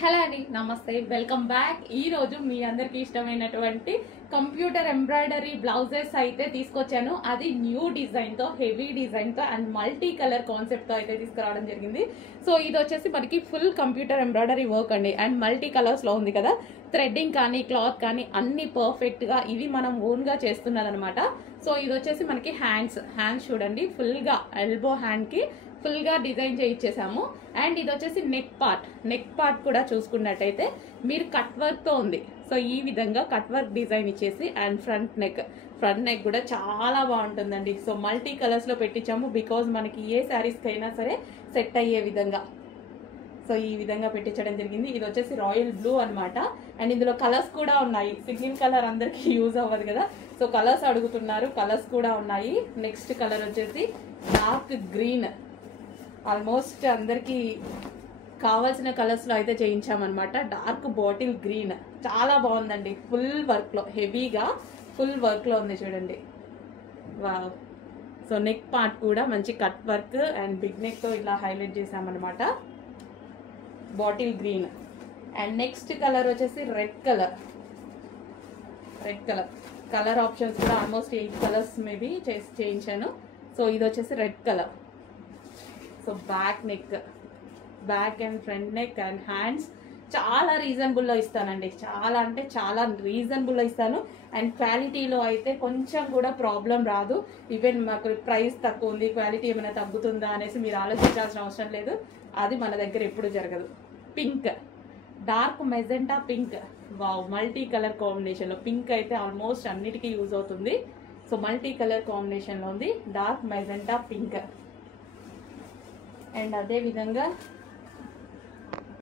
Hello అండి, నమస్తే, welcome back. ఈ రోజు మీ అందరికి ఇష్టమైనటువంటి కంప్యూటర్ ఎంబ్రాయిడరీ బ్లౌజెస్ అయితే తీసుకొచ్చాను. అది న్యూ డిజైన్ తో, హెవీ డిజైన్ తో అండ్ మల్టీ కలర్ కాన్సెప్ట్ తో అయితే తీసుకురావడం జరిగింది. సో ఇది వచ్చేసి మనకి ఫుల్ కంప్యూటర్ ఎంబ్రాయిడరీ వర్క్ అండి అండ్ మల్టీ కలర్స్ లో ఉంది కదా. థ్రెడ్డింగ్ కానీ క్లాత్ కానీ అన్ని పర్ఫెక్ట్ గా ఇవి మనం ఓన్ గా చేస్తున్నది అనమాట. సో ఇది వచ్చేసి మనకి హ్యాండ్స్ చూడండి, ఫుల్ గా ఎల్బో హ్యాండ్ కి ఫుల్ గా డిజైన్ చేయించేసాము. అండ్ ఇది వచ్చేసి నెక్ పార్ట్ కూడా చూసుకున్నట్టయితే మీరు కట్ వర్క్ తో ఉంది. సో ఈ విధంగా కట్ వర్క్ డిజైన్ ఇచ్చేసి అండ్ ఫ్రంట్ నెక్ కూడా చాలా బాగుంటుందండి. సో మల్టీ కలర్స్ లో పెట్టించాము బికాజ్ మనకి ఏ శారీస్ కైనా సరే సెట్ అయ్యే విధంగా. సో ఈ విధంగా పెట్టించడం జరిగింది. ఇది వచ్చేసి రాయల్ బ్లూ అనమాట. అండ్ ఇందులో కలర్స్ కూడా ఉన్నాయి. సింగిల్ కలర్ అందరికి యూజ్ అవ్వదు కదా, సో కలర్స్ అడుగుతున్నారు, కలర్స్ కూడా ఉన్నాయి. నెక్స్ట్ కలర్ వచ్చేసి డార్క్ గ్రీన్. ఆల్మోస్ట్ అందరికి కావాల్సిన కలర్స్ లో అయితే చేయించామన్నమాట. డార్క్ బాటిల్ గ్రీన్ చాలా బాగుందండి. ఫుల్ వర్క్ లో, హెవీగా ఫుల్ వర్క్ లో ఉంది చూడండి. వావ్. సో నెక్ పార్ట్ కూడా మంచి cut work and big neck తో ఇలా హైలైట్ చేసామన్నమాట. Bottle green. And next colour వచ్చేసి రెడ్ కలర్. కలర్ ఆప్షన్స్ కూడా ఆల్మోస్ట్ 8 కలర్స్ మేబీ చేయించాను. సో ఇది వచ్చేసి red colour. So back and front neck and hands చాలా రీజనబుల్లో ఇస్తానండి. చాలా అంటే చాలా రీజనబుల్లో ఇస్తాను. అండ్ క్వాలిటీలో అయితే కొంచెం కూడా ప్రాబ్లం రాదు. ఈవెన్ మాకు ప్రైస్ తక్కువ ఉంది, క్వాలిటీ ఏమైనా తగ్గుతుందా అనేసి మీరు ఆలోచించాల్సిన అవసరం లేదు. అది మన దగ్గర ఎప్పుడు జరగదు. Pink, dark magenta pink. Wow, multi colour కాంబినేషన్లో పింక్ అయితే ఆల్మోస్ట్ అన్నిటికీ యూజ్ అవుతుంది. సో మల్టీ కలర్ కాంబినేషన్లో ఉంది డార్క్ మెజెంటా పింక్. అండ్ అదే విధంగా